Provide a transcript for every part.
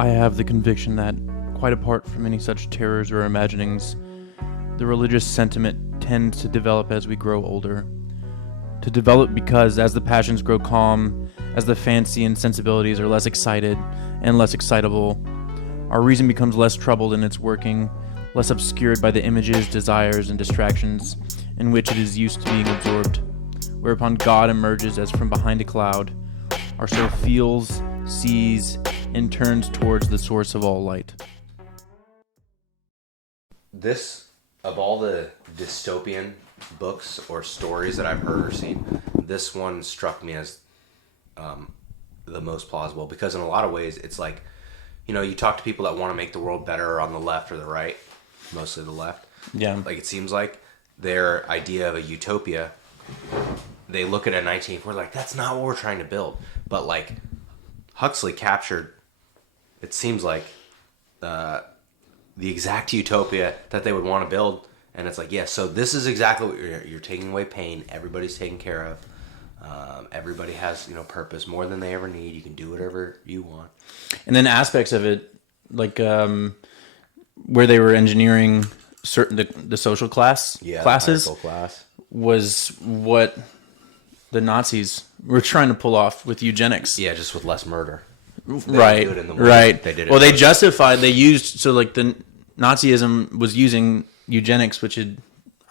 I have the conviction that, quite apart from any such terrors or imaginings, the religious sentiment tends to develop as we grow older. To develop because, as the passions grow calm, as the fancy and sensibilities are less excited and less excitable, our reason becomes less troubled in its working, less obscured by the images, desires, and distractions in which it is used to being absorbed, whereupon God emerges as from behind a cloud, our soul feels, sees, and turns towards the source of all light. This, of all the dystopian books or stories that I've heard or seen, this one struck me as the most plausible, because in a lot of ways it's like, you know, you talk to people that want to make the world better on the left or the right, mostly the left. Yeah. Like, it seems like their idea of a utopia, they look at a 1984 like, that's not what we're trying to build. But like Huxley captured, it seems like, the exact utopia that they would want to build. And it's like, yeah, so this is exactly what you're taking away pain. Everybody's taken care of. Everybody has, purpose more than they ever need. You can do whatever you want. And then aspects of it, like where they were engineering certain the social classes, The higher class was what the Nazis were trying to pull off with eugenics. Yeah, just with less murder. Right. They did it. Well, they used the Nazism was using eugenics, which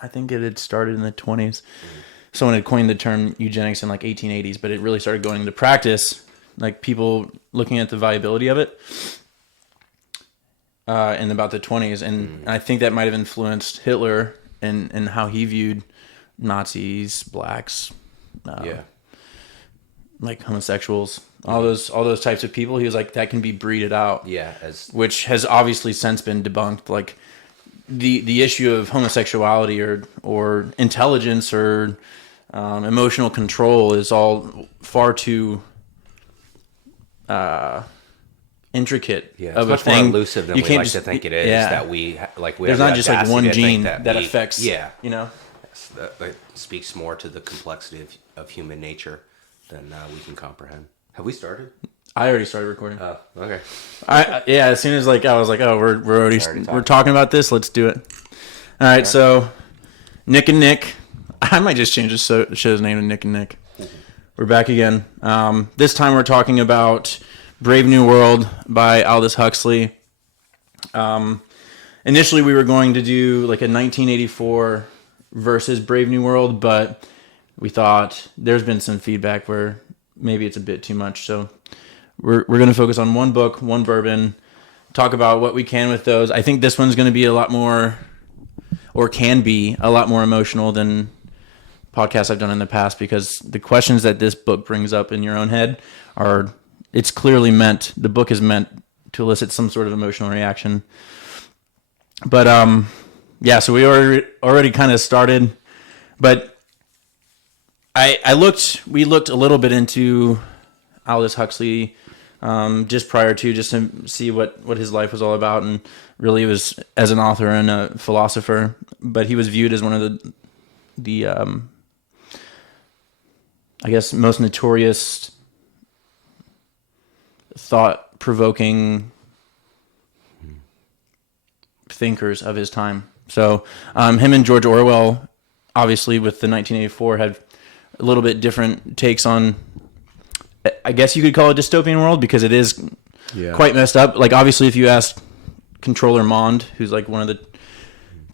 I think it had started in the 20s. Someone had coined the term eugenics in like 1880s, but it really started going into practice, like people looking at the viability of it in about the 20s. And I think that might have influenced Hitler and how he viewed Nazis, blacks, like homosexuals, all those types of people. He was like, that can be breeded out. Yeah. Which has obviously since been debunked. Like the issue of homosexuality or intelligence or emotional control is all far too intricate of a thing. More elusive than we like to think it is. Yeah. That we there's not just like one gene that affects. Yeah. That speaks more to the complexity of human nature than we can comprehend. Have we started? I already started recording. Oh, okay. As soon as I was like, oh, we're talking about this. Let's do it. All right. So Nick and Nick. I might just change the show's name to Nick and Nick. We're back again. This time we're talking about Brave New World by Aldous Huxley. Initially we were going to do like a 1984 versus Brave New World, but we thought there's been some feedback where maybe it's a bit too much. So we're going to focus on one book, one bourbon, talk about what we can with those. I think this one's going to be a lot more, or can be a lot more emotional than podcasts I've done in the past, because the questions that this book brings up in your own head it's clearly meant, the book is meant to elicit some sort of emotional reaction. But so we already kind of started, but we looked a little bit into Aldous Huxley just prior to, just to see what his life was all about, and really was as an author and a philosopher, but he was viewed as one of the I guess most notorious thought-provoking thinkers of his time. So him and George Orwell, obviously with the 1984, had a little bit different takes on, I guess you could call it dystopian world, because it is quite messed up. Like, obviously, if you ask Controller Mond, who's like one of the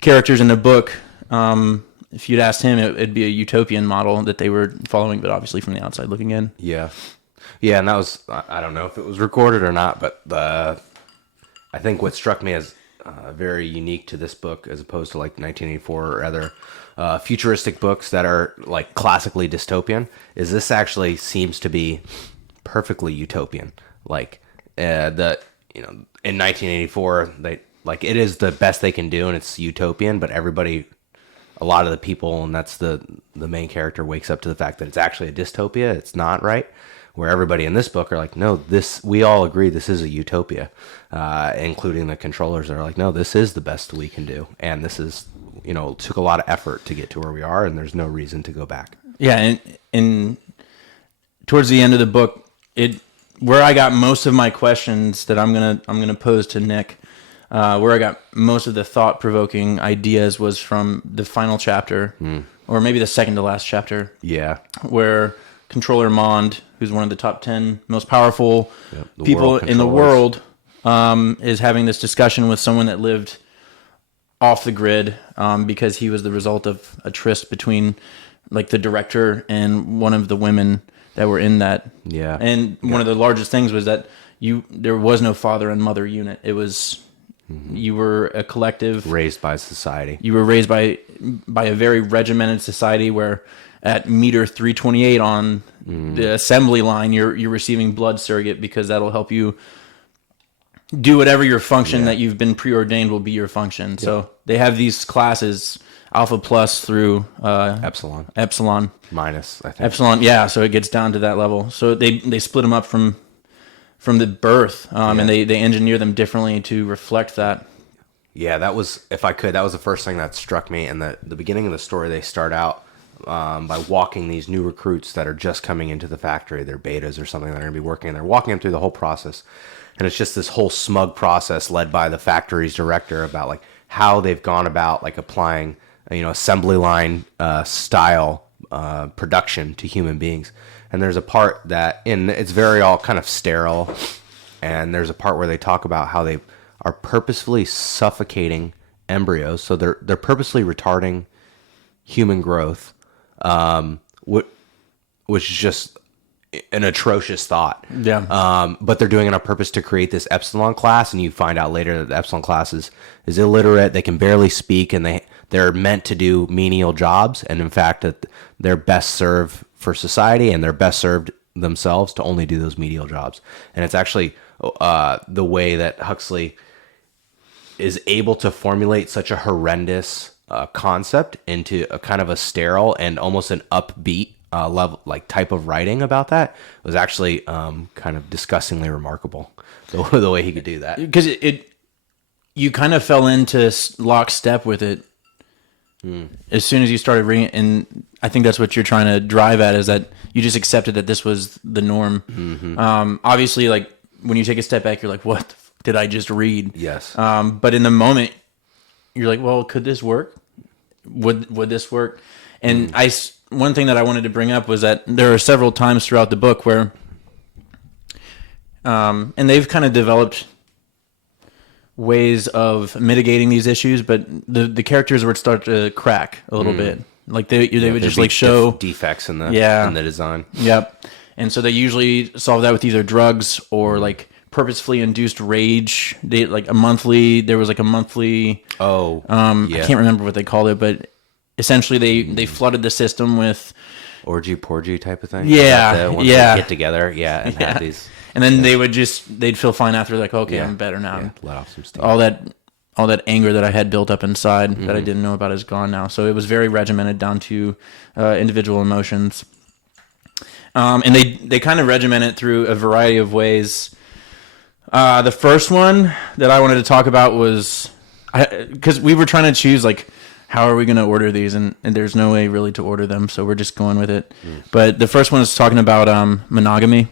characters in the book, if you'd asked him, it'd be a utopian model that they were following, but obviously from the outside looking in. Yeah, and that was, I don't know if it was recorded or not, but I think what struck me as very unique to this book, as opposed to like 1984 or other futuristic books that are like classically dystopian, is this actually seems to be perfectly utopian. Like in 1984, they like, it is the best they can do, and it's utopian, but a lot of the people, and that's the main character, wakes up to the fact that it's actually a dystopia. It's not, right? Where everybody in this book are like, no, we all agree this is a utopia, including the controllers that are like, no, this is the best we can do. And this is, it took a lot of effort to get to where we are, and there's no reason to go back. Yeah, and towards the end of the book, where I got most of my questions that I'm gonna pose to Nick, where I got most of the thought provoking ideas was from the final chapter, or maybe the second to last chapter. Yeah, where Controller Mond, who's one of the top 10 most powerful people in the controllers. world, is having this discussion with someone that lived off the grid because he was the result of a tryst between like the director and one of the women that were in that. Yeah. And one of the largest things was that there was no father and mother unit. It was you were a collective raised by society. You were raised by a very regimented society where at meter 328 on the assembly line, you're receiving blood surrogate because that'll help you do whatever your function that you've been preordained will be your function. Yep. So they have these classes, alpha plus through epsilon minus, I think. Epsilon, yeah. So it gets down to that level. So they split them up from the birth, and they engineer them differently to reflect that. Yeah, that was, if I could, that was the first thing that struck me. In the beginning of the story, they start out by walking these new recruits that are just coming into the factory. They're betas or something that are going to be working, and they're walking them through the whole process. And it's just this whole smug process led by the factory's director about like how they've gone about like applying, assembly line style production to human beings. And there's a part and it's very all kind of sterile. And there's a part where they talk about how they are purposefully suffocating embryos. So they're purposely retarding human growth, which is just an atrocious thought. Yeah. But they're doing it on purpose to create this epsilon class, and you find out later that the epsilon class is illiterate. They can barely speak, and they're meant to do menial jobs. And in fact, that they're best served for society, and they're best served themselves to only do those menial jobs. And it's actually the way that Huxley is able to formulate such a horrendous concept into a kind of a sterile and almost an upbeat level, like type of writing about that was actually kind of disgustingly remarkable. The way he could do that, because you kind of fell into lockstep with it as soon as you started reading it, and I think that's what you're trying to drive at, is that you just accepted that this was the norm. Obviously, like when you take a step back, you're like, "What did I just read?" Yes. But in the moment, you're like, "Well, could this work? Would this work?" And one thing that I wanted to bring up was that there are several times throughout the book where, and they've kind of developed ways of mitigating these issues, but the characters would start to crack a little bit. Like they would just like show defects in the design. Yep. And so they usually solve that with either drugs or like purposefully induced rage. There was like a monthly. I can't remember what they called it, but essentially they flooded the system with orgy porgy type of thing. Yeah. Once they get together, and have these. And then they'd feel fine after, like, okay, I'm better now. Yeah, let off some steam. All that anger that I had built up inside that I didn't know about is gone now. So it was very regimented down to individual emotions. And they kind of regiment it through a variety of ways. The first one that I wanted to talk about was, because we were trying to choose, like, how are we going to order these? And there's no way really to order them, so we're just going with it. But the first one is talking about monogamy.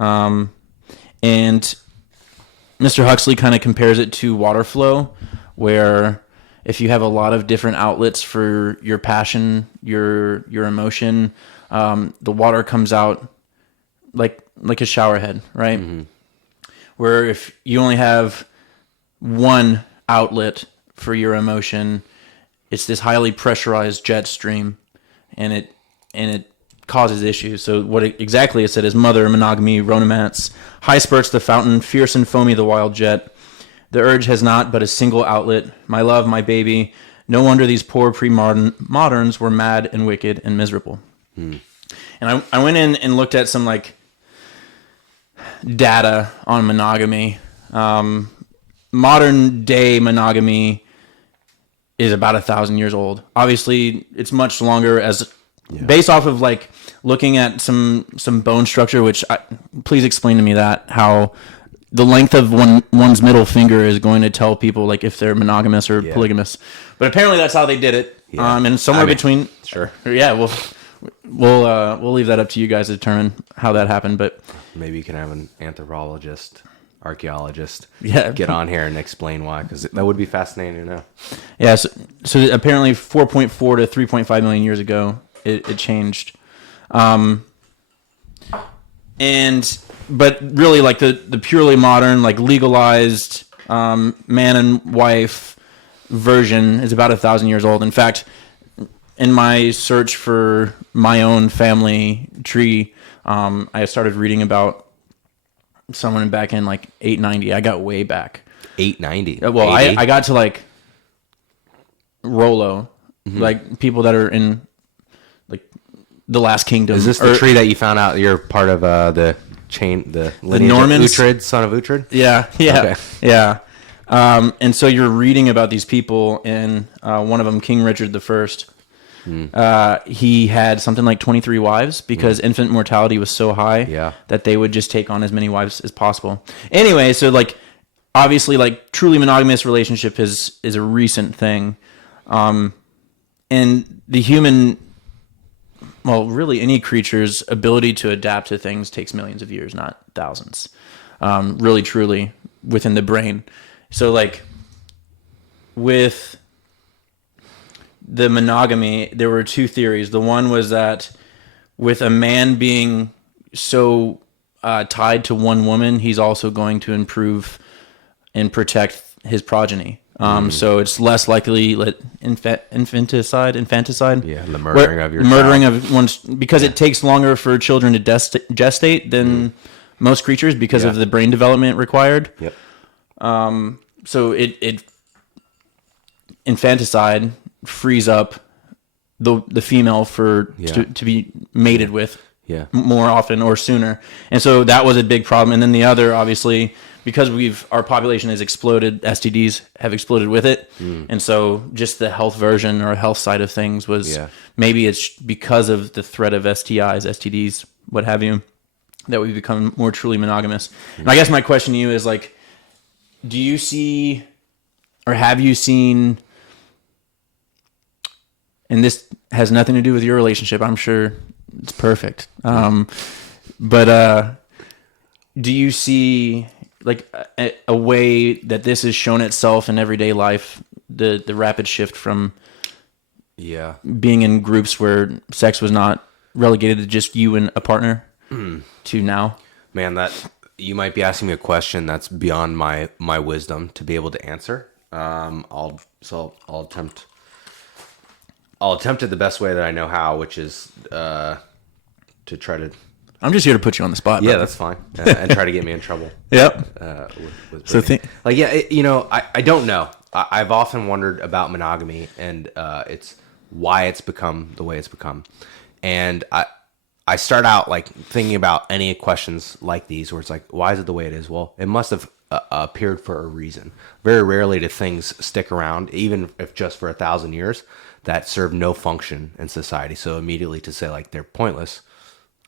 And Mr. Huxley kind of compares it to water flow, where if you have a lot of different outlets for your passion, your emotion, the water comes out like a shower head, right? Where if you only have one outlet for your emotion, it's this highly pressurized jet stream, and it causes issues. So what exactly it said is mother, monogamy, romance, high spurts the fountain, fierce and foamy the wild jet. The urge has not but a single outlet. My love, my baby. No wonder these poor pre-moderns were mad and wicked and miserable. And I went in and looked at some like data on monogamy. Modern day monogamy is about 1,000 years old. Obviously, it's much longer based off of like looking at some bone structure, which please explain to me how the length of one's middle finger is going to tell people like if they're monogamous or polygamous. But apparently that's how they did it. And somewhere between. Sure. Yeah. Well, we'll leave that up to you guys to determine how that happened. But Maybe you can have an anthropologist, archaeologist, Yeah. get on here and explain why, because that would be fascinating to know. yeah, so apparently 4.4 to 3.5 million years ago, it changed. But really, like the purely modern, like legalized man and wife version is about 1,000 years old. In fact, in my search for my own family tree, I started reading about someone back in like 890. I got way back. 890. Well, I got to like Rollo, like people that are in like the Last Kingdom. Is this the tree that you found out you're part of the chain, the lineage Normans? of Uhtred, son of Uhtred? Yeah. Okay. Yeah. And so you're reading about these people, and one of them, King Richard the First, he had something like 23 wives because infant mortality was so high that they would just take on as many wives as possible. Anyway, so like obviously, like truly monogamous relationship is a recent thing, and the human, well, really any creature's ability to adapt to things takes millions of years, not thousands. Really, truly within the brain. So like with the monogamy, there were two theories. The one was that with a man being so tied to one woman, he's also going to improve and protect his progeny. So it's less likely infanticide. Yeah, the murdering of your murdering child. of one's, because it takes longer for children to gestate than most creatures because of the brain development required. Yep. So it infanticide frees up the female to be mated with more often or sooner, and so that was a big problem. And then the other, obviously, because our population has exploded, STDs have exploded with it, and so just the health version or health side of things was maybe it's because of the threat of STIs, STDs, what have you, that we've become more truly monogamous. And I guess my question to you is like, do you see, or have you seen, and this has nothing to do with your relationship, I'm sure it's perfect, but do you see like a way that this has shown itself in everyday life, the rapid shift from being in groups where sex was not relegated to just you and a partner to now? Man, that you might be asking me a question that's beyond my wisdom to be able to answer. I'll attempt it the best way that I know how, which is to try to. I'm just here to put you on the spot. Yeah, brother. that's fine, and try to get me in trouble. Yep. With So I don't know. I've often wondered about monogamy and it's why it's become the way it's become, and I start out like thinking about any questions like these where it's like, why is it the way it is? Well, it must have appeared for a reason. Very rarely do things stick around, even if just for 1,000 years, that serve no function in society. So immediately to say like they're pointless,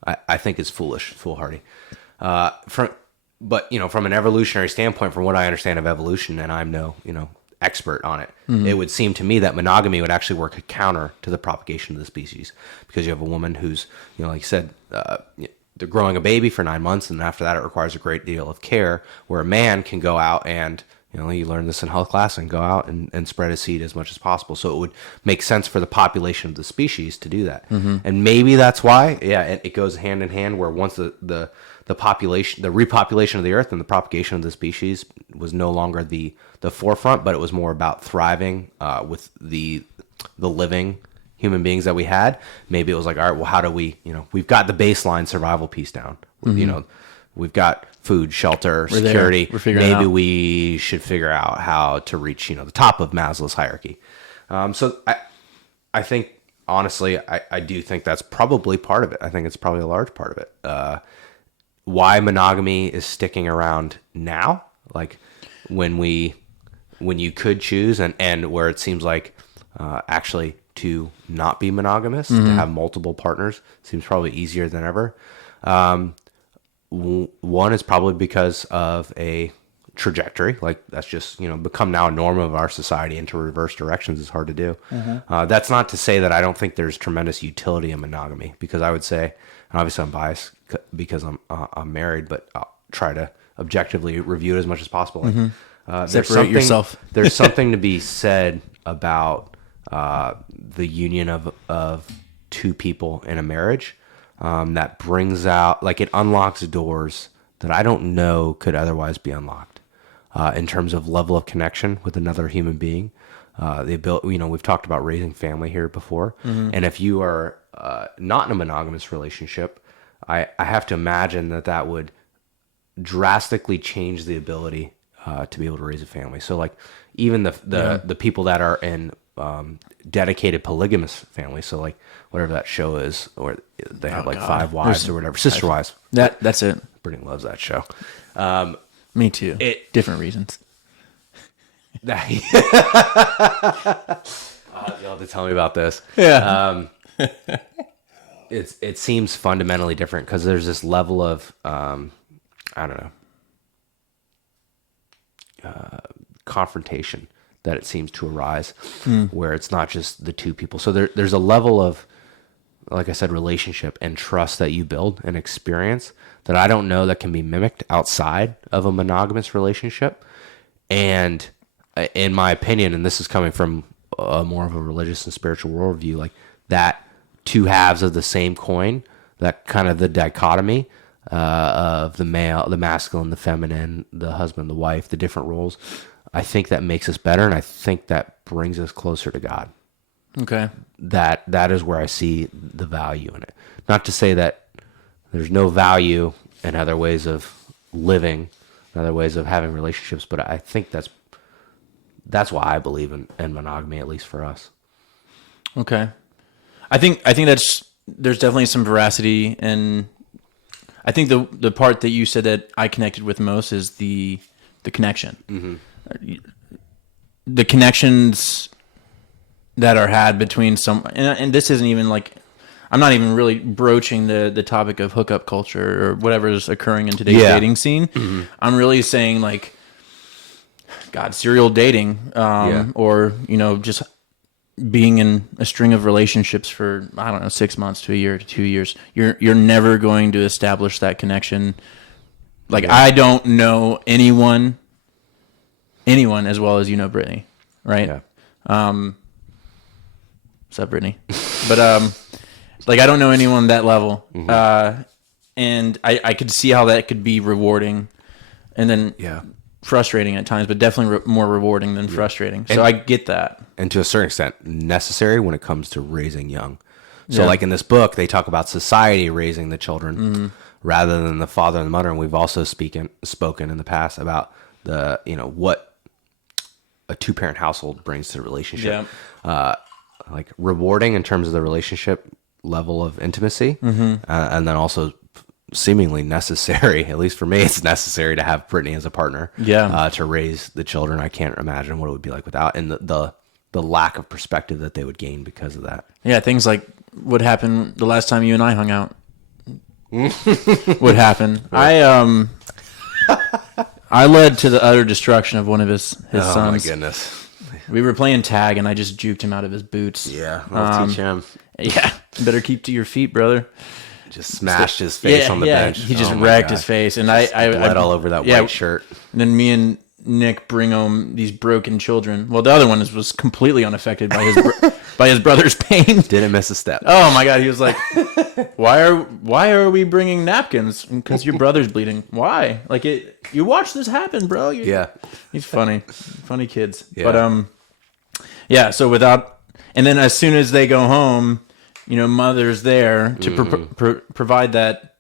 I think is foolhardy. From an evolutionary standpoint, from what I understand of evolution, and I'm no expert on it, it would seem to me that monogamy would actually work counter to the propagation of the species, because you have a woman who's, like you said, they're growing a baby for 9 months, and after that it requires a great deal of care, where a man can go out and, you learn this in health class, and go out and spread his seed as much as possible. So it would make sense for the population of the species to do that. And maybe that's why, it goes hand in hand, where once the population, the repopulation of the earth and the propagation of the species was no longer the forefront, but it was more about thriving with the living human beings that we had. Maybe it was like, all right, well, how do we, we've got the baseline survival piece down. We've got food, shelter, security. Maybe we should figure out how to reach, the top of Maslow's hierarchy. So I think, honestly, I do think that's probably part of it. I think it's probably a large part of it. Why monogamy is sticking around now, like when you could choose, and where it seems like actually to not be monogamous, to have multiple partners, seems probably easier than ever. One is probably because of a trajectory. Like that's just, become now a norm of our society into reverse directions is hard to do. That's not to say that I don't think there's tremendous utility in monogamy, because I would say, and obviously I'm biased because I'm married, but I'll try to objectively review it as much as possible. Separate yourself. There's something to be said about the union of two people in a marriage that brings out, like, it unlocks doors that I don't know could otherwise be unlocked. In terms of level of connection with another human being, the ability, we've talked about raising family here before, and if you are not in a monogamous relationship, I have to imagine that would drastically change the ability to be able to raise a family. So, like, even the people that are in dedicated polygamous families, so like whatever that show is, or they have 5 wives or whatever, sister wives. That's it. Brittany loves that show. Me too. Different reasons. You'll have to tell me about this. Yeah. It seems fundamentally different because there's this level of I don't know, confrontation that it seems to arise, where it's not just the two people. So there's a level of, like I said, relationship and trust that you build and experience that I don't know that can be mimicked outside of a monogamous relationship. And in my opinion, and this is coming from more of a religious and spiritual worldview, like that two halves of the same coin, that kind of the dichotomy of the masculine, the feminine, the husband, the wife, the different roles, I think that makes us better, and I think that brings us closer to God. Okay. That is where I see the value in it. Not to say that there's no value in other ways of living, other ways of having relationships, but I think that's why I believe in monogamy, at least for us. Okay. I think there's definitely some veracity, and I think the part that you said that I connected with most is the connection. Mm-hmm. The connections that are had between and this isn't even like, I'm not even really broaching the topic of hookup culture or whatever is occurring in today's dating scene. Mm-hmm. I'm really saying, like, God, serial dating, or, just being in a string of relationships for, I don't know, 6 months to a year to 2 years. You're never going to establish that connection. Like, I don't know anyone as well as Brittany, right? Yeah. What's up, Brittany? But like, I don't know anyone that level, and I could see how that could be rewarding, and then frustrating at times, but definitely more rewarding than frustrating. So I get that, and to a certain extent, necessary when it comes to raising young. So, like in this book, they talk about society raising the children rather than the father and the mother, and we've also spoken in the past about the what a 2-parent household brings to the relationship. Like rewarding in terms of the relationship level of intimacy, and then also seemingly necessary, at least for me, it's necessary to have Brittany as a partner to raise the children. I can't imagine what it would be like without, and the lack of perspective that they would gain because of that. Yeah, things like what happened the last time you and I hung out. What happened? I led to the utter destruction of one of his sons. Oh my goodness. We were playing tag, and I just juked him out of his boots. Yeah, I'll teach him. Yeah, better keep to your feet, brother. Just smashed his face on the bench. He just wrecked his face, and I bled all over that white shirt. And then me and Nick bring home these broken children. Well, the other one was completely unaffected by his brother's pain. Didn't miss a step. Oh my God, he was like, "Why are we bringing napkins? Because your brother's bleeding. Why? Like you watch this happen, bro." He's funny kids. Yeah. But so and then as soon as they go home, mother's there to provide that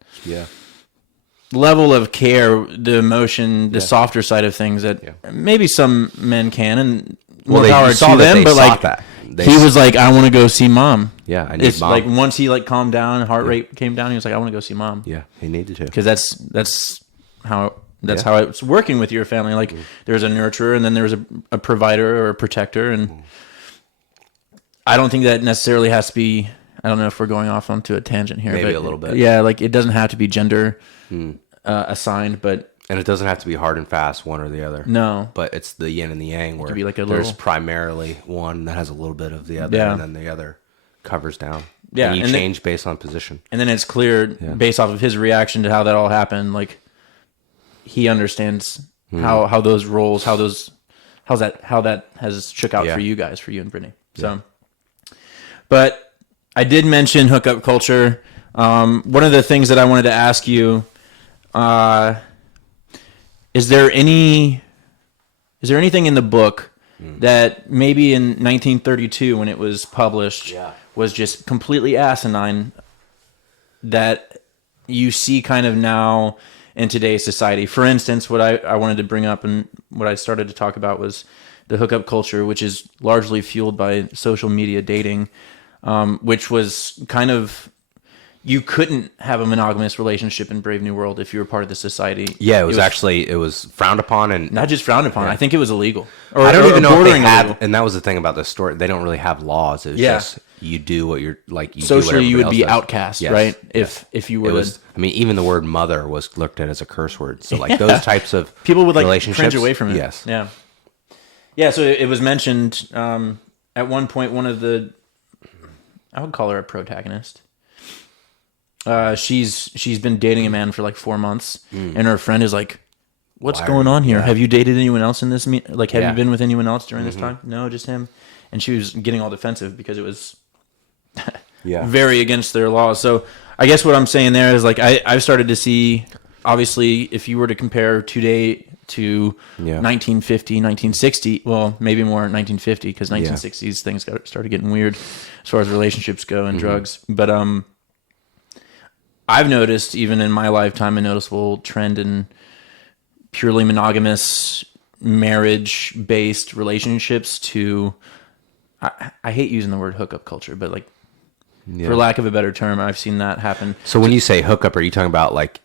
level of care, the emotion, the softer side of things that maybe some men can, and more power to them. But like he was like, "I want to go see mom." Yeah, I need mom. Like once he calmed down, heart rate came down. He was like, "I want to go see mom." Yeah, he needed to, because that's how it's working with your family. Like there's a nurturer, and then there's a provider or a protector, and I don't think that necessarily has to be. I don't know if we're going off onto a tangent here. Maybe but a little bit. Yeah, like it doesn't have to be gender assigned, but And it doesn't have to be hard and fast, one or the other. No. But it's the yin and the yang, where could be like a there's little- primarily one that has a little bit of the other, Yeah. and then the other covers down. Yeah, And you and change based on position. And then it's clear based off of his reaction to how that all happened, like he understands how those roles, how that has shook out for you guys, for you and Brittany. So, but I did mention hookup culture. One of the things that I wanted to ask you, is there anything in the book that maybe in 1932 when it was published was just completely asinine that you see kind of now in today's society? For instance, what I wanted to bring up and what I started to talk about was the hookup culture, which is largely fueled by social media dating, which was kind of, you couldn't have a monogamous relationship in Brave New World if you were part of the society. Yeah, it was frowned upon, and not just frowned upon. I think it was illegal. Or, I don't even know if they had, illegal. and that was the thing about this story. They don't really have laws. It's just you do what you're like. You Socially, do you would be does. outcast, Yes. right? Yes. If you were, it was. I mean, even the word "mother" was looked at as a curse word. So, like those types of people would like relationships, cringe away from it. Yes. Yeah. Yeah. So it was mentioned at one point. One of the, I would call her a protagonist. She's been dating a man for like 4 months, and her friend is like, "What's going on here? Have you dated anyone else in this? Like, have you been with anyone else during this time?" No, just him. And she was getting all defensive because it was very against their laws. So I guess what I'm saying there is like I've started to see, obviously, if you were to compare today to 1950, 1960, well, maybe more 1950 because 1960s things started getting weird as far as relationships go and drugs. But I've noticed, even in my lifetime, a noticeable trend in purely monogamous, marriage-based relationships to, I hate using the word hookup culture, but like, for lack of a better term, I've seen that happen. So when you say hookup, are you talking about like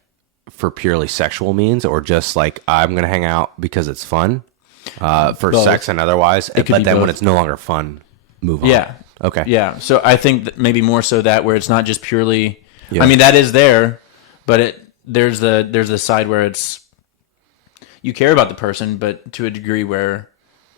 for purely sexual means, or just like I'm going to hang out because it's fun for both. sex and otherwise, but then when both. it's no longer fun, move on? Yeah. Okay. Yeah. So I think that maybe more so that where it's not just purely, I mean, that is there, but there's the side where it's, you care about the person, but to a degree where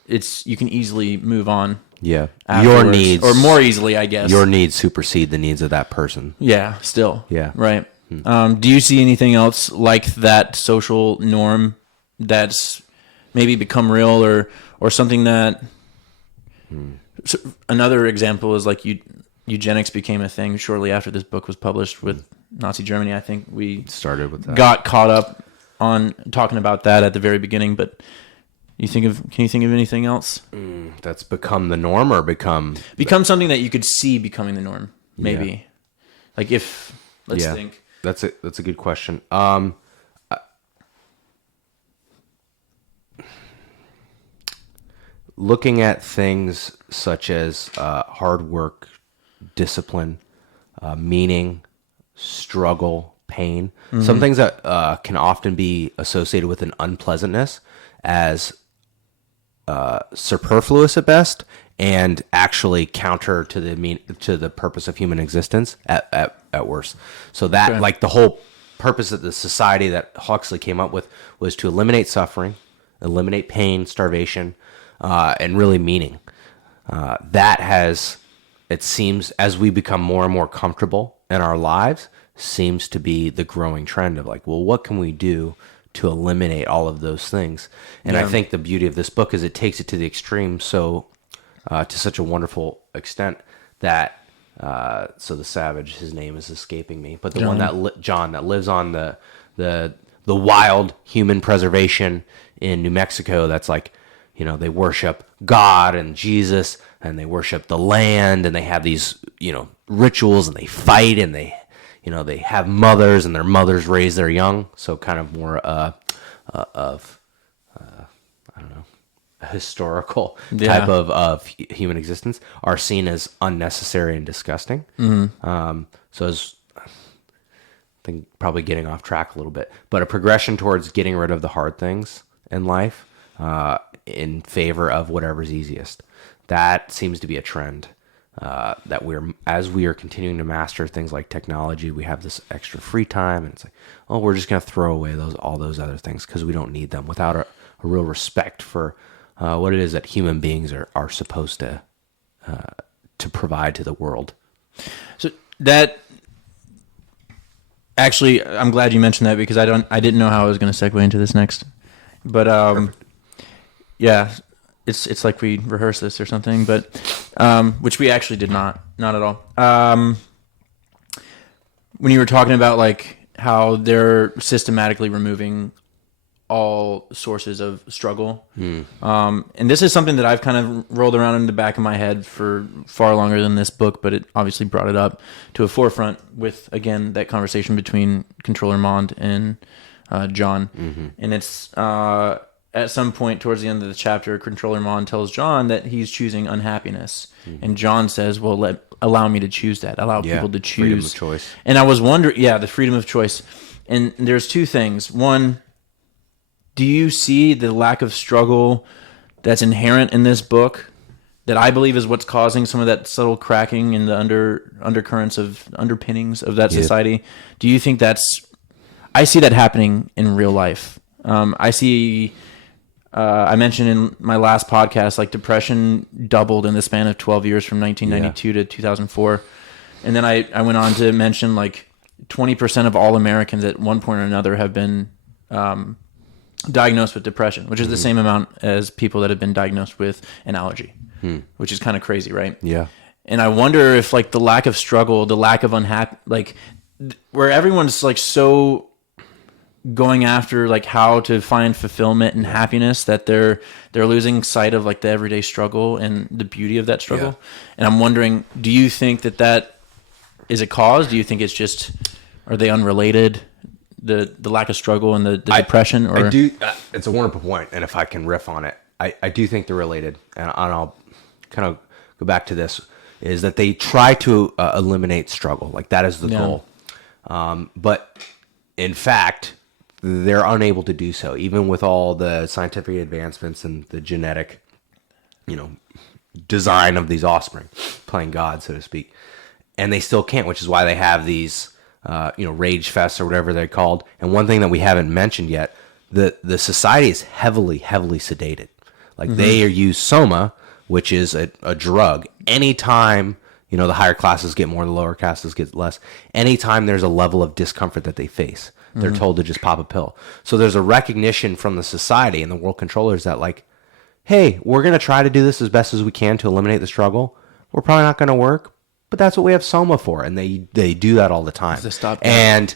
you can easily move on. Yeah. Afterwards, Your needs, or more easily, I guess. your needs supersede the needs of that person. Yeah. Still. Yeah. Right. Do you see anything else like that social norm that's maybe become real, or something that? So another example is like eugenics became a thing shortly after this book was published with Nazi Germany. I think we Started with that. got caught up on talking about that at the very beginning, but can you think of anything else? That's become the norm, or become something that you could see becoming the norm, maybe. Like if, let's think. That's a good question. Looking at things such as hard work, discipline, meaning, struggle, pain, some things that can often be associated with an unpleasantness as superfluous at best, and actually counter to the purpose of human existence at worst. So that like the whole purpose of the society that Huxley came up with was to eliminate suffering, eliminate pain, starvation, and really meaning. That has, it seems, as we become more and more comfortable in our lives, seems to be the growing trend of like, well, what can we do to eliminate all of those things? And I think the beauty of this book is it takes it to the extreme, so to such a wonderful extent that so the savage, his name is escaping me, but the one that John that lives on the wild human preservation in New Mexico, that's like, you know, they worship God and Jesus, and they worship the land, and they have these, you know, rituals, and they fight, and they, you know, they have mothers, and their mothers raise their young. So kind of more of I don't know, a historical type of human existence are seen as unnecessary and disgusting. So as I think probably getting off track a little bit, but a progression towards getting rid of the hard things in life in favor of whatever's easiest. That seems to be a trend that as we are continuing to master things like technology, we have this extra free time, and it's like, oh, we're just going to throw away all those other things because we don't need them, without a real respect for what it is that human beings are supposed to provide to the world. So that actually, I'm glad you mentioned that, because I didn't know how I was going to segue into this next, but yeah, it's like we rehearsed this or something, but which we actually did not at all. When you were talking about like how they're systematically removing all sources of struggle. And this is something that I've kind of rolled around in the back of my head for far longer than this book, but it obviously brought it up to a forefront with, again, that conversation between Controller Mond and John. Mm-hmm. And it's at some point towards the end of the chapter, Controller Mond tells John that he's choosing unhappiness. Mm-hmm. And John says, well, allow me to choose that. Allow people to choose. Freedom of choice. And I was wondering, the freedom of choice. And there's two things. One, do you see the lack of struggle that's inherent in this book that I believe is what's causing some of that subtle cracking in the underpinnings of that society? Do you think I see that happening in real life. I see, I mentioned in my last podcast, like depression doubled in the span of 12 years from 1992 to 2004. And then I went on to mention like 20% of all Americans at one point or another have been, diagnosed with depression, which is the same amount as people that have been diagnosed with an allergy, which is kind of crazy, right? Yeah. And I wonder if like the lack of struggle, the lack of where everyone's like so going after like how to find fulfillment and happiness that they're losing sight of like the everyday struggle and the beauty of that struggle. Yeah. And I'm wondering, do you think that is a cause? Do you think it's just, are they unrelated? The lack of struggle and the depression, or I do. It's a wonderful point, and if I can riff on it, I do think they're related, and I'll kind of go back to this: is that they try to eliminate struggle, like that is the goal, but in fact, they're unable to do so, even with all the scientific advancements and the genetic, design of these offspring, playing God, so to speak, and they still can't, which is why they have these. Rage fests or whatever they're called. And one thing that we haven't mentioned yet, the society is heavily sedated. Like they use soma, which is a drug. Anytime, the higher classes get more, the lower classes get less. Anytime there's a level of discomfort that they face, they're told to just pop a pill. So there's a recognition from the society and the world controllers that like, hey, we're going to try to do this as best as we can to eliminate the struggle. We're probably not going to work. But that's what we have soma for, and they do that all the time. And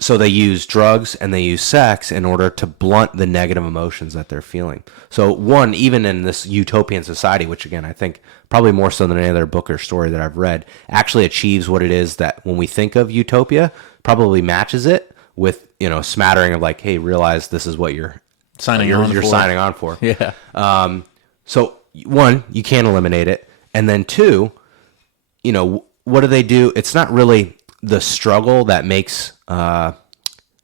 so they use drugs and they use sex in order to blunt the negative emotions that they're feeling. So one, even in this utopian society, which again I think probably more so than any other book or story that I've read, actually achieves what it is that when we think of utopia, probably matches it with a smattering of like, hey, realize this is what you're signing on for. Yeah. So one, you can't eliminate it, and then two. What do they do? It's not really the struggle that makes, I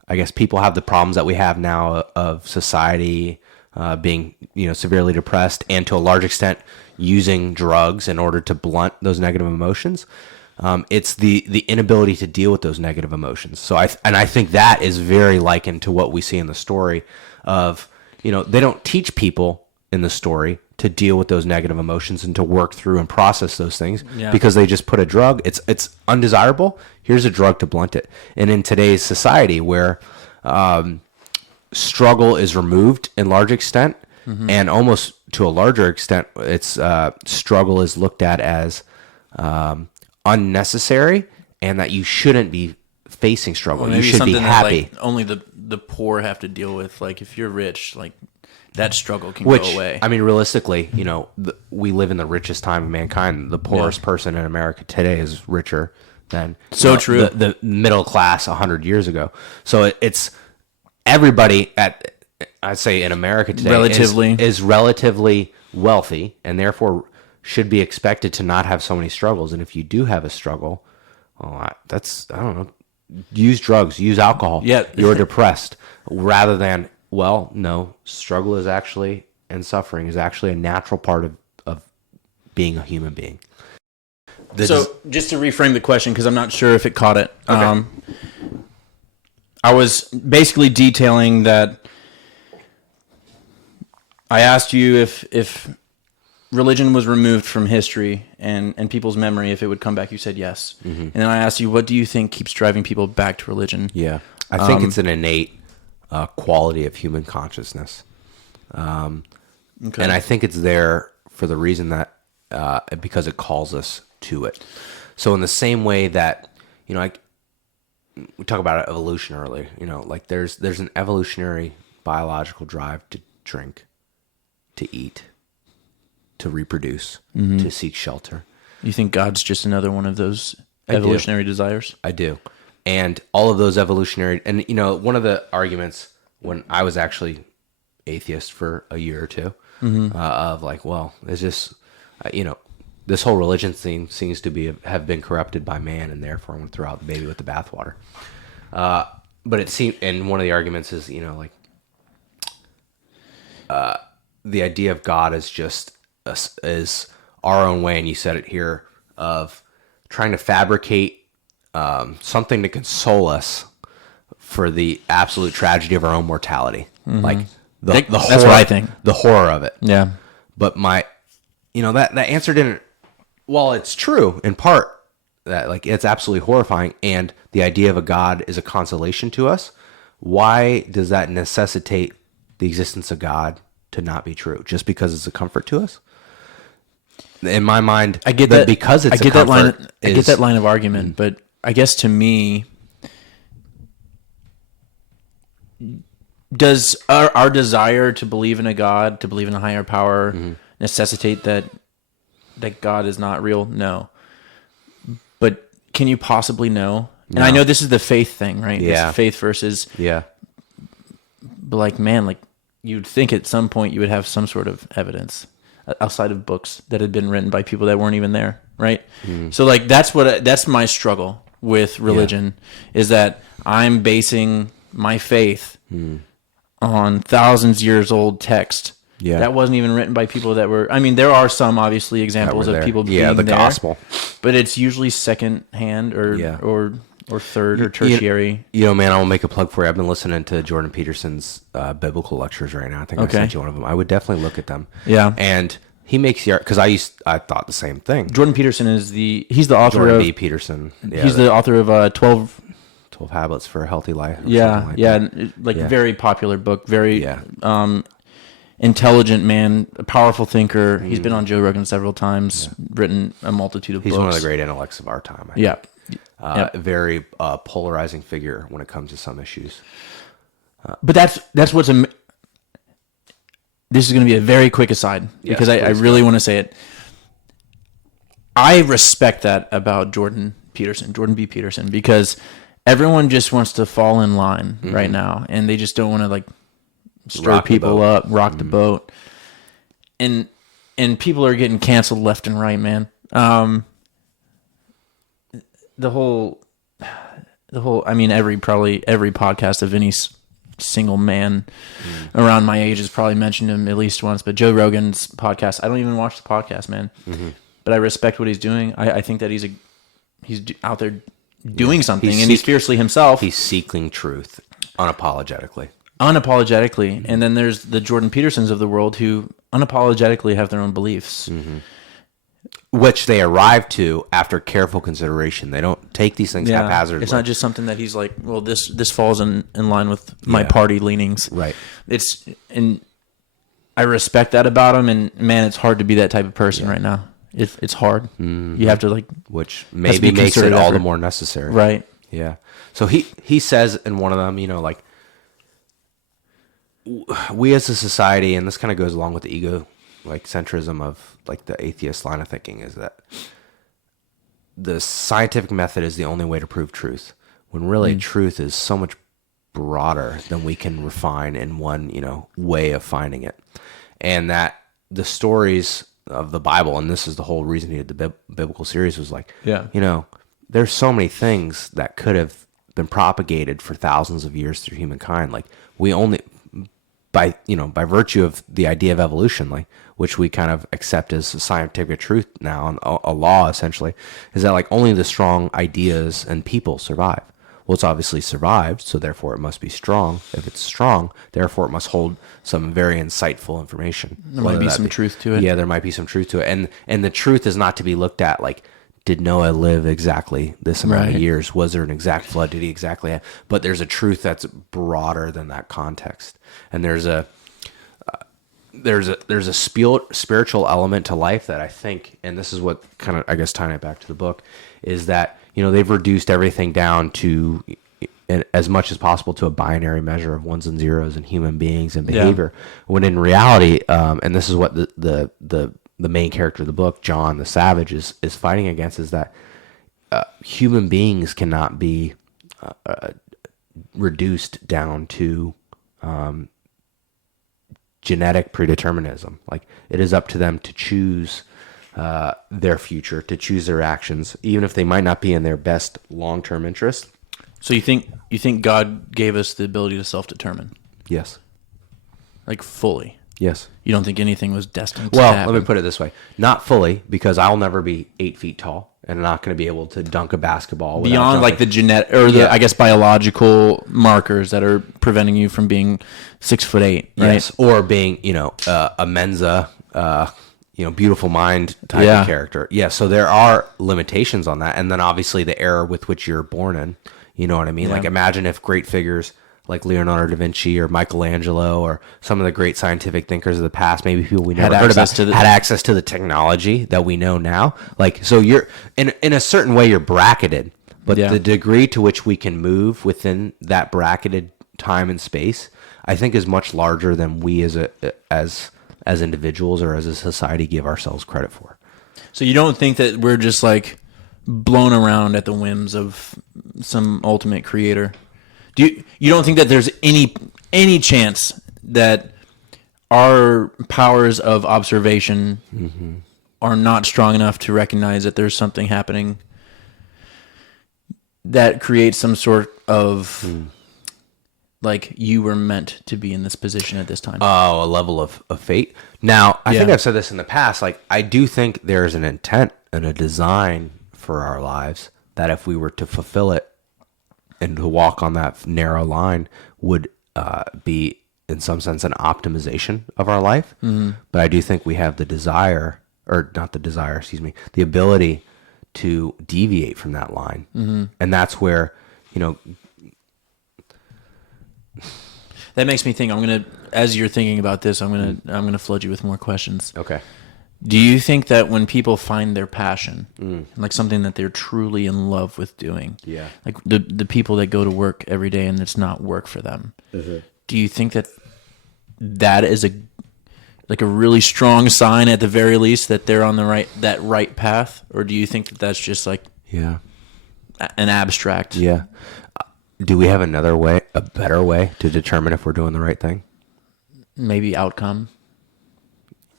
guess, people have the problems that we have now of society being, severely depressed, and to a large extent using drugs in order to blunt those negative emotions. It's the inability to deal with those negative emotions. So I think that is very likened to what we see in the story of, they don't teach people in the story to deal with those negative emotions and to work through and process those things because they just put a drug. It's undesirable. Here's a drug to blunt it. And in today's society where struggle is removed in large extent and almost to a larger extent, it's struggle is looked at as unnecessary and that you shouldn't be facing struggle. You should be happy. That, like, only the poor have to deal with. Like if you're rich, like that struggle can go away. I mean, realistically, we live in the richest time of mankind. The poorest person in America today is richer than true. The middle class 100 years ago. So it's everybody I'd say in America today is relatively wealthy and therefore should be expected to not have so many struggles. And if you do have a struggle, I don't know, use drugs, use alcohol. Yeah. You're depressed rather than, well, no, struggle is actually, and suffering is actually a natural part of being a human being. Just to reframe the question, because I'm not sure if it caught it. Okay. I was basically detailing that I asked you if religion was removed from history and people's memory, if it would come back. You said yes. Mm-hmm. And then I asked you, what do you think keeps driving people back to religion? Yeah. I think it's an innate quality of human consciousness. Okay. And I think it's there for the reason that because it calls us to it. So in the same way that, we talk about evolution earlier, like there's an evolutionary biological drive to drink, to eat, to reproduce, to seek shelter. You think God's just another one of those evolutionary desires? I do. And all of those evolutionary, and one of the arguments when I was actually atheist for a year or two, of like, well, it's just, this whole religion thing seems to have been corrupted by man, and therefore I'm going to throw out the baby with the bathwater. But it seemed, and one of the arguments is, the idea of God is just is our own way, and you said it here, of trying to fabricate something to console us for the absolute tragedy of our own mortality. Like the horror, that's what I think. The horror of it. Yeah. But that answer didn't. Well, it's true in part that like it's absolutely horrifying, and the idea of a God is a consolation to us. Why does that necessitate the existence of God to not be true? Just because it's a comfort to us? In my mind, I get that because it's I get a comfort. I get that line of argument, but I guess to me, does our desire to believe in a God, to believe in a higher power, necessitate that God is not real? No. But can you possibly know? And I know this is the faith thing, right? Yeah. This faith versus... Yeah. But like, man, like you'd think at some point you would have some sort of evidence outside of books that had been written by people that weren't even there, right? So like that's my struggle with religion, is that I'm basing my faith on thousands years old text that wasn't even written by people that were. I mean, there are some obviously examples of people being the there, gospel, but it's usually second hand or third or tertiary. Man, I will make a plug for you. I've been listening to Jordan Peterson's biblical lectures right now. I think I sent you one of them. I would definitely look at them. Yeah, and he makes the because I thought the same thing. Jordan Peterson he's the author Jordan of B. Peterson. Yeah, he's the author of 12 Habits for a Healthy Life. Very popular book. Very intelligent man, a powerful thinker. He's been on Joe Rogan several times. Written a multitude of books. He's one of the great intellects of our time. Very polarizing figure when it comes to some issues. But that's what's this is going to be a very quick aside because I really want to say it. I respect that about Jordan B. Peterson, because everyone just wants to fall in line right now, and they just don't want to like stir people up, rock the boat, and people are getting canceled left and right, man. The whole. I mean, every podcast of any single man around my age has probably mentioned him at least once. But Joe Rogan's podcast, I don't even watch the podcast, man. But I respect what he's doing. I think that he's out there doing something, and he's fiercely himself. He's seeking truth unapologetically. And then there's the Jordan Petersons of the world who unapologetically have their own beliefs. Which they arrive to after careful consideration. They don't take these things haphazardly. It's not just something that he's like, well, this falls in line with my party leanings. Right. And I respect that about him, and man, it's hard to be that type of person right now. It's hard. You have to which maybe makes it all the more necessary. Right. Yeah. So he says in one of them, we as a society, and this kind of goes along with the ego centrism of the atheist line of thinking, is that the scientific method is the only way to prove truth, when really truth is so much broader than we can refine in one way of finding it. And that the stories of the Bible, and this is the whole reason he did the biblical series, was there's so many things that could have been propagated for thousands of years through humankind. by virtue of the idea of evolution, like, which we kind of accept as a scientific truth now, and a law essentially, is that like only the strong ideas and people survive. Well, it's obviously survived, so therefore it must be strong. If it's strong, therefore it must hold some very insightful information. There might be some truth to it. Yeah, there might be some truth to it. And the truth is not to be looked at like, did Noah live exactly this amount of years? Was there an exact flood? Did he exactly have? But there's a truth that's broader than that context. And there's a spiritual element to life that I think, and this is what kind of, I guess, tying it back to the book, is that, they've reduced everything down to, as much as possible, to a binary measure of ones and zeros and human beings and behavior. Yeah. When in reality, and this is what the main character of the book, John the Savage, is fighting against, is that human beings cannot be reduced down to genetic predeterminism. Like, it is up to them to choose their future, to choose their actions, even if they might not be in their best long-term interest. So you think God gave us the ability to self-determine? Yes. Like, fully? Yes. You don't think anything was destined to happen? Well, let me put it this way. Not fully, because I'll never be 8 feet tall and not going to be able to dunk a basketball. Beyond like the genetic, or the, I guess, biological markers that are preventing you from being 6'8", right? Yes. Or being, a Mensa, beautiful mind type of character. Yeah. So there are limitations on that. And then obviously the era with which you're born in, you know what I mean? Yeah. Like, imagine if great figures like Leonardo da Vinci or Michelangelo or some of the great scientific thinkers of the past, maybe people we never heard about, had access to the technology that we know now. Like, so you're in a certain way, you're bracketed, but the degree to which we can move within that bracketed time and space, I think, is much larger than we as individuals or as a society give ourselves credit for. So you don't think that we're just like blown around at the whims of some ultimate creator? You don't think that there's any chance that our powers of observation are not strong enough to recognize that there's something happening that creates some sort of like, you were meant to be in this position at this time? Oh, a level of fate. Now, I think I've said this in the past. Like, I do think there's an intent and a design for our lives that if we were to fulfill it and to walk on that narrow line would be, in some sense, an optimization of our life. Mm-hmm. But I do think we have the ability to deviate from that line. Mm-hmm. And that's where, that makes me think. As you're thinking about this, I'm gonna flood you with more questions. Okay. Do you think that when people find their passion, like something that they're truly in love with doing, like the people that go to work every day and it's not work for them, do you think that is a really strong sign, at the very least, that they're on that right path, or do you think that that's just like an abstract? Yeah. Do we have a better way to determine if we're doing the right thing? Maybe outcome.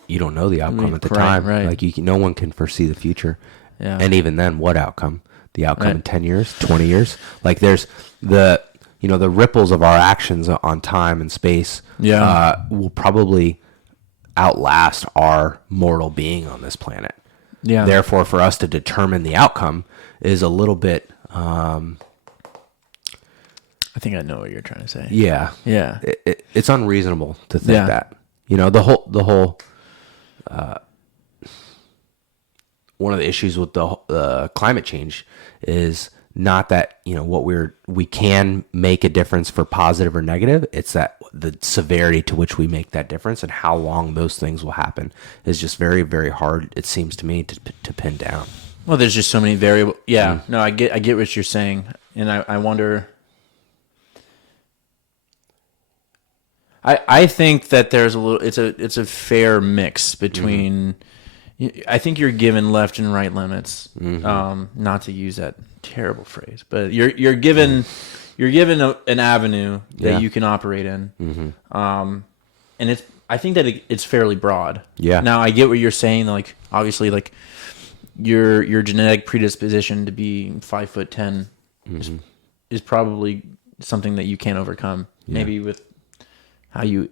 You don't know the outcome at the time. Right. Like, no one can foresee the future. Yeah. And even then, what outcome? The outcome in 10 years, 20 years? Like, there's the ripples of our actions on time and space will probably outlast our mortal being on this planet. Yeah. Therefore, for us to determine the outcome is a little bit... I think I know what you're trying to say. Yeah. Yeah. It's unreasonable to think that. The whole one of the issues with the climate change is not that we can make a difference for positive or negative. It's that the severity to which we make that difference and how long those things will happen is just very, very hard, it seems to me, to pin down. Well, there's just so many variables. Yeah. No, I get what you're saying, and I wonder. I think that there's it's a fair mix between. I think you're given left and right limits. Mm-hmm. Not to use that terrible phrase, but you're given an avenue that you can operate in. Mm-hmm. And I think that it's fairly broad. Yeah. Now I get what you're saying. Like, obviously, like your genetic predisposition to be 5'10" is probably something that you can't overcome. Yeah. Maybe with how you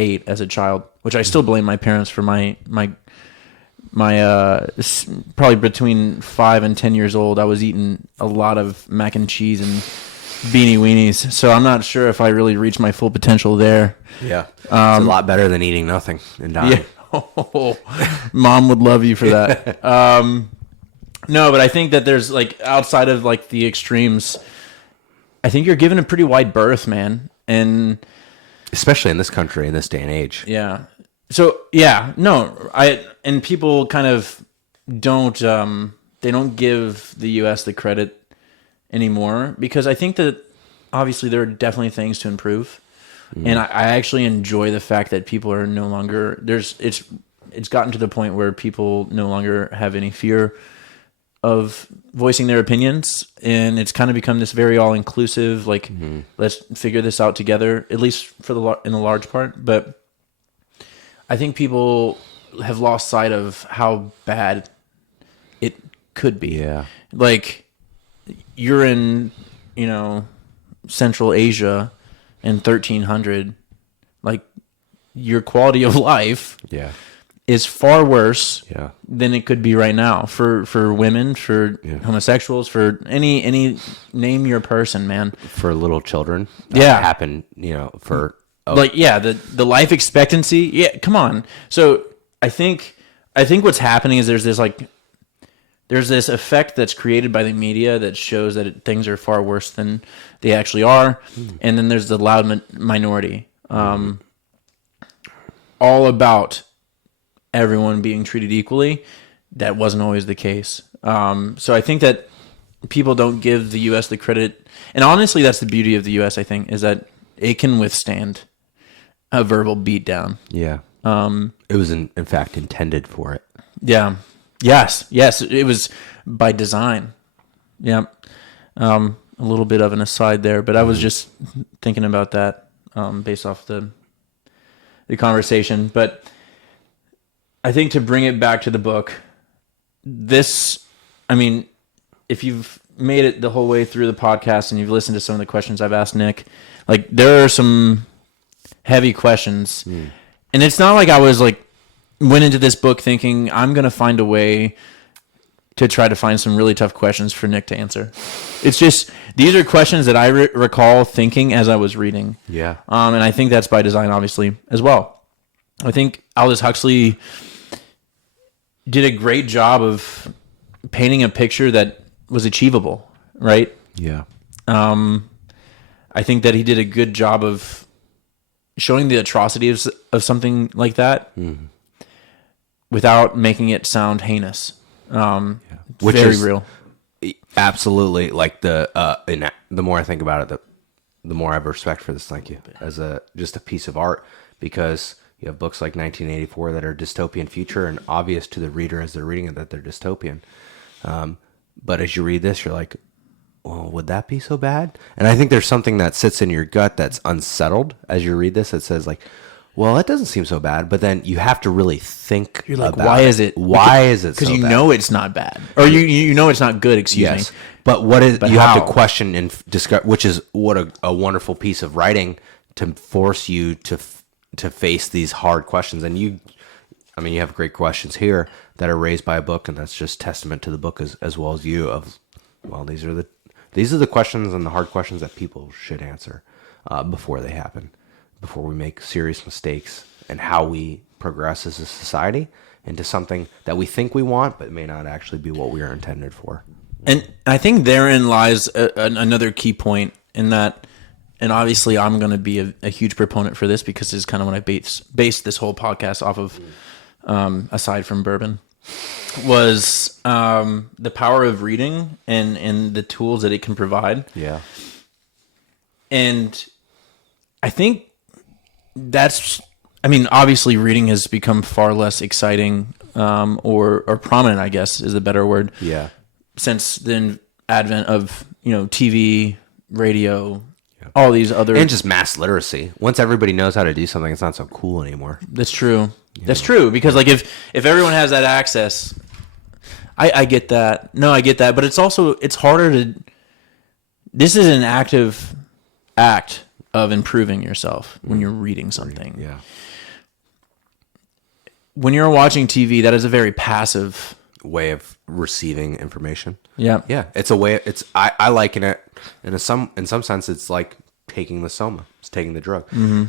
ate as a child, which I still blame my parents for my probably between 5 and 10 years old, I was eating a lot of mac and cheese and beanie weenies. So I'm not sure if I really reached my full potential there. Yeah. It's a lot better than eating nothing and dying. Yeah. Oh, Mom would love you for that. No, but I think that there's like outside of like the extremes, I think you're given a pretty wide berth, man. And especially in this country, in this day and age. Yeah. So and people kind of don't they don't give the US the credit anymore, because I think that obviously there are definitely things to improve. And I actually enjoy the fact that people are no longer it's gotten to the point where people no longer have any fear of voicing their opinions, and it's kind of become this very all inclusive, like let's figure this out together, at least for in the large part. But I think people have lost sight of how bad it could be. Yeah. Like, you're in, Central Asia in 1300, like, your quality of life is far worse than it could be right now for women, for homosexuals, for any name your person, man. For little children. That happen, for... the life expectancy. Yeah, come on. So I think what's happening is there's this effect that's created by the media that shows that things are far worse than they actually are, and then there's the loud minority, all about everyone being treated equally. That wasn't always the case. So I think that people don't give the U.S. the credit, and honestly, that's the beauty of the U.S. I think, is that it can withstand a verbal beatdown. Yeah. It was in fact intended for it. Yeah. Yes. It was by design. Yeah. A little bit of an aside there, but I was just thinking about that based off the conversation. But I think to bring it back to the book, if you've made it the whole way through the podcast and you've listened to some of the questions I've asked Nick, like, there are some heavy questions. And it's not like I was like, went into this book thinking I'm going to find a way to try to find some really tough questions for Nick to answer. It's just, these are questions that I recall thinking as I was reading. Yeah. And I think that's by design, obviously, as well. I think Aldous Huxley did a great job of painting a picture that was achievable, right? Yeah. I think that he did a good job of showing the atrocity of something like that without making it sound heinous. Which very is real. Absolutely. Like the more I think about it, the more I have respect for this. Thank you. As just a piece of art, because you have books like 1984 that are dystopian future and obvious to the reader as they're reading it that they're dystopian. But as you read this, you're like, well, would that be so bad? And I think there's something that sits in your gut that's unsettled as you read this. It says like, well, that doesn't seem so bad. But then you have to really think. You're like, why is it? Why is it? Because you know it's not bad, or you know it's not good. Excuse me. But what is? But you have to question and discuss, which is what a wonderful piece of writing to force you to face these hard questions. And you have great questions here that are raised by a book, and that's just testament to the book as well as you. Of, well, these are the questions and the hard questions that people should answer before they happen, before we make serious mistakes, and how we progress as a society into something that we think we want, but may not actually be what we are intended for. And I think therein lies another key point in that, and obviously I'm going to be a huge proponent for this because it's kind of what I based this whole podcast off of, aside from Bourbon, was the power of reading and the tools that it can provide. Yeah. And I think obviously reading has become far less exciting or prominent, I guess is the better word. Yeah. Since the advent of, TV, radio, all these other... And just mass literacy. Once everybody knows how to do something, it's not so cool anymore. That's true. That's true, because like if everyone has that access, I get that. No, I get that, but it's harder to... This is an active act of improving yourself when you're reading something. Yeah. when you're watching TV, that is a very passive way of receiving information. Yeah. Yeah. It's a way. I liken it in some sense. It's like taking the soma. It's taking the drug. Mm-hmm.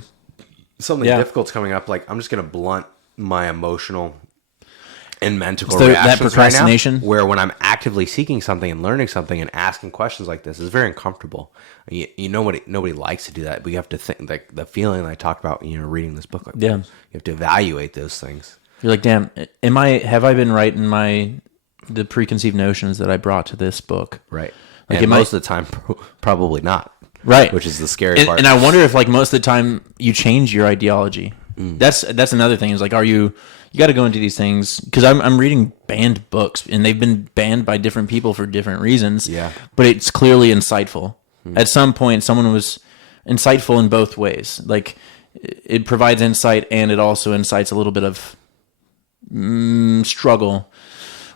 Something difficult's coming up. Like, I'm just going to blunt my emotional and mental reactions that procrastination right now, where when I'm actively seeking something and learning something and asking questions like this is very uncomfortable. Nobody likes to do that, but you have to think, like the feeling I talked about, reading this book. Like, you have to evaluate those things. You're like, damn, have I been right in the preconceived notions that I brought to this book? Right. Like, and most of the time, probably not. Right. Which is the scary part. And I wonder if, like, most of the time you change your ideology. That's another thing, is like, you got to go into these things, because I'm reading banned books, and they've been banned by different people for different reasons. Yeah. But it's clearly insightful. At some point, someone was insightful in both ways. Like, it provides insight, and it also incites a little bit of struggle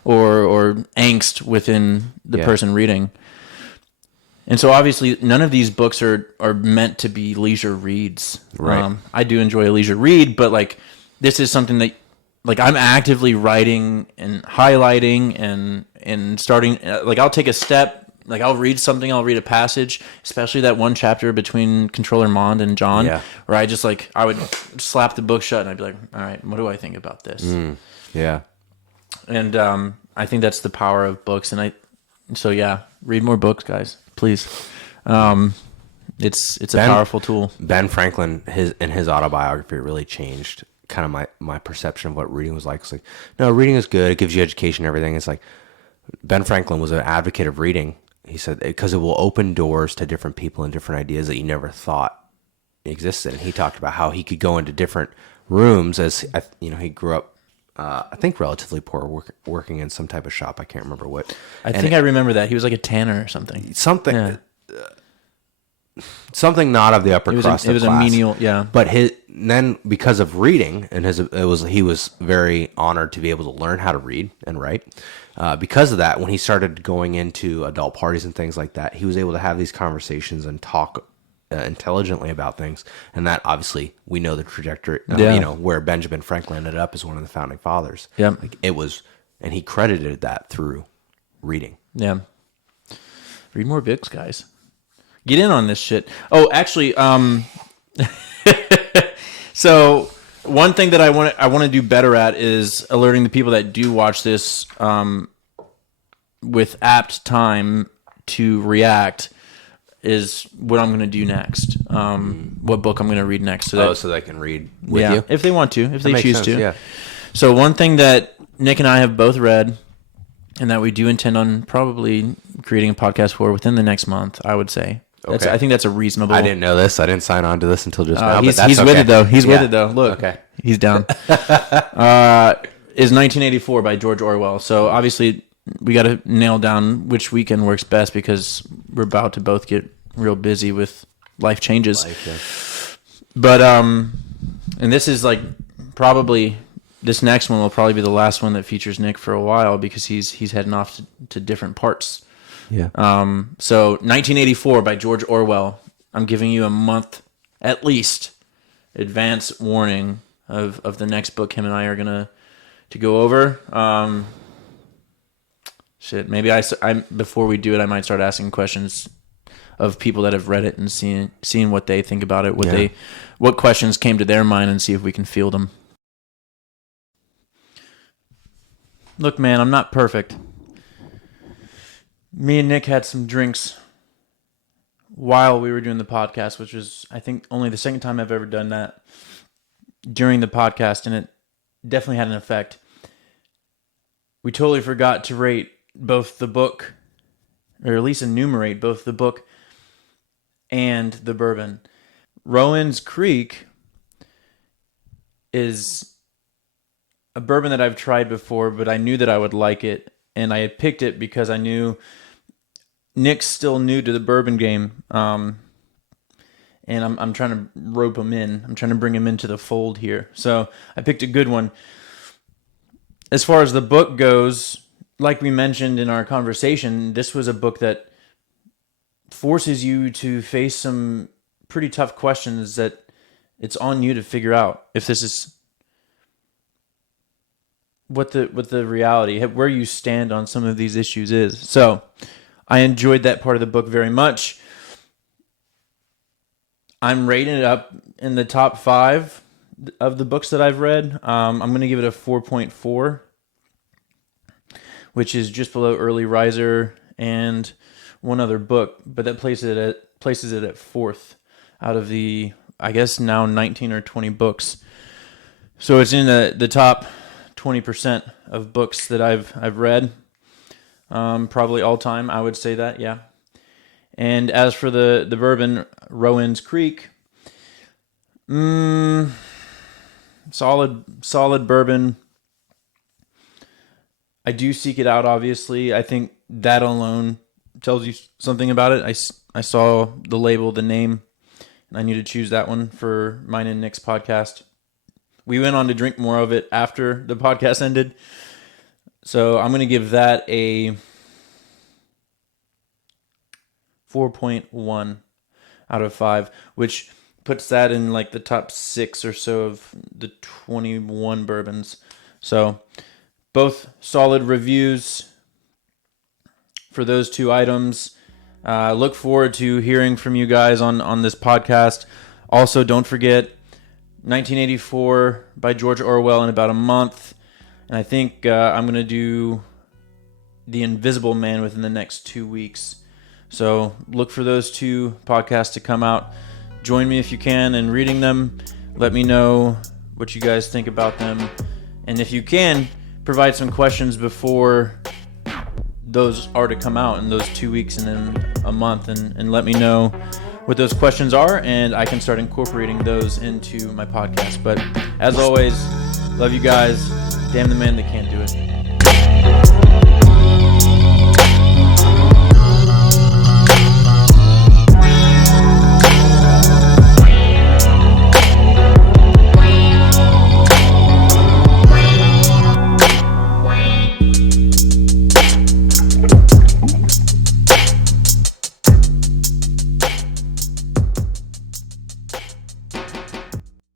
or angst within the person reading. And so obviously none of these books are meant to be leisure reads. Right. I do enjoy a leisure read, but like, this is something that, like, I'm actively writing and highlighting and starting, like, I'll take a step, like, I'll read something, I'll read a passage, especially that one chapter between Controller Mond and John, where I just, like, I would slap the book shut and I'd be like, all right, what do I think about this? Yeah. And I think that's the power of books. And read more books, guys, please. It's a powerful tool. Ben Franklin, in his autobiography, really changed kind of my perception of what reading was like. It's like, no, reading is good. It gives you education and everything. It's like, Ben Franklin was an advocate of reading. He said, because it will open doors to different people and different ideas that you never thought existed. And he talked about how he could go into different rooms as, he grew up, I think relatively poor, working in some type of shop. I can't remember what. I remember that. He was like a tanner or something. Something not of the upper crust of class. It was a menial, yeah. But then because of reading, and he was very honored to be able to learn how to read and write. Because of that, when he started going into adult parties and things like that, he was able to have these conversations and talk intelligently about things. And that, obviously, we know the trajectory, where Benjamin Franklin ended up as one of the founding fathers. Yeah. Like, it was, and he credited that through reading. Yeah. Read more books, guys. Get in on this shit. Oh, actually, so one thing that I want to do better at is alerting the people that do watch this with apt time to react is what I'm going to do next. What book I'm going to read next. So they can read with you? If they want to, if they choose to. Yeah. So one thing that Nick and I have both read, and that we do intend on probably creating a podcast for within the next month, I would say. Okay. I think that's a reasonable. I didn't know this. I didn't sign on to this until just now. He's but that's with it though. He's with it though. Look, okay. He's down. Is 1984 by George Orwell. So obviously we got to nail down which weekend works best, because we're about to both get real busy with life changes. But and this is like probably. This next one will probably be the last one that features Nick for a while, because he's heading off to different parts. Yeah. So 1984 by George Orwell. I'm giving you a month at least advance warning of the next book him and I are gonna to go over. Maybe I before we do it, I might start asking questions of people that have read it and seeing what they think about it, what questions came to their mind, and see if we can field them. Look, man, I'm not perfect. Me and Nick had some drinks while we were doing the podcast, which was, I think, only the second time I've ever done that during the podcast, and it definitely had an effect. We totally forgot to rate both the book, or at least enumerate both the book and the bourbon. Rowan's Creek is a bourbon that I've tried before, but I knew that I would like it, and I had picked it because I knew Nick's still new to the bourbon game, and I'm trying to rope him in. I'm trying to bring him into the fold here. So I picked a good one. As far as the book goes, like we mentioned in our conversation, this was a book that forces you to face some pretty tough questions that it's on you to figure out if this is what the reality, where you stand on some of these issues is. So I enjoyed that part of the book very much. I'm rating it up in the top 5 of the books that I've read. I'm going to give it a 4.4, which is just below Early Riser and one other book, but that places it at 4th out of the, I guess now 19 or 20 books. So it's in the top 20% of books that I've read, probably all time. I would say that, yeah. And as for the Bourbon, Rowan's Creek, solid bourbon. I do seek it out, obviously. I think that alone tells you something about it. I saw the label, the name, and I need to choose that one for mine and Nick's podcast. We went on to drink more of it after the podcast ended. So I'm going to give that a 4.1 out of 5, which puts that in like the top 6 or so of the 21 bourbons. So both solid reviews for those 2 items. Look forward to hearing from you guys on this podcast. Also, don't forget 1984 by George Orwell in about a month. And I think I'm going to do The Invisible Man within the next 2 weeks. So look for those 2 podcasts to come out. Join me if you can in reading them. Let me know what you guys think about them. And if you can, provide some questions before those are to come out in those 2 weeks and then a month. And let me know what those questions are, and I can start incorporating those into my podcast. But as always, love you guys. Damn the man that can't do it.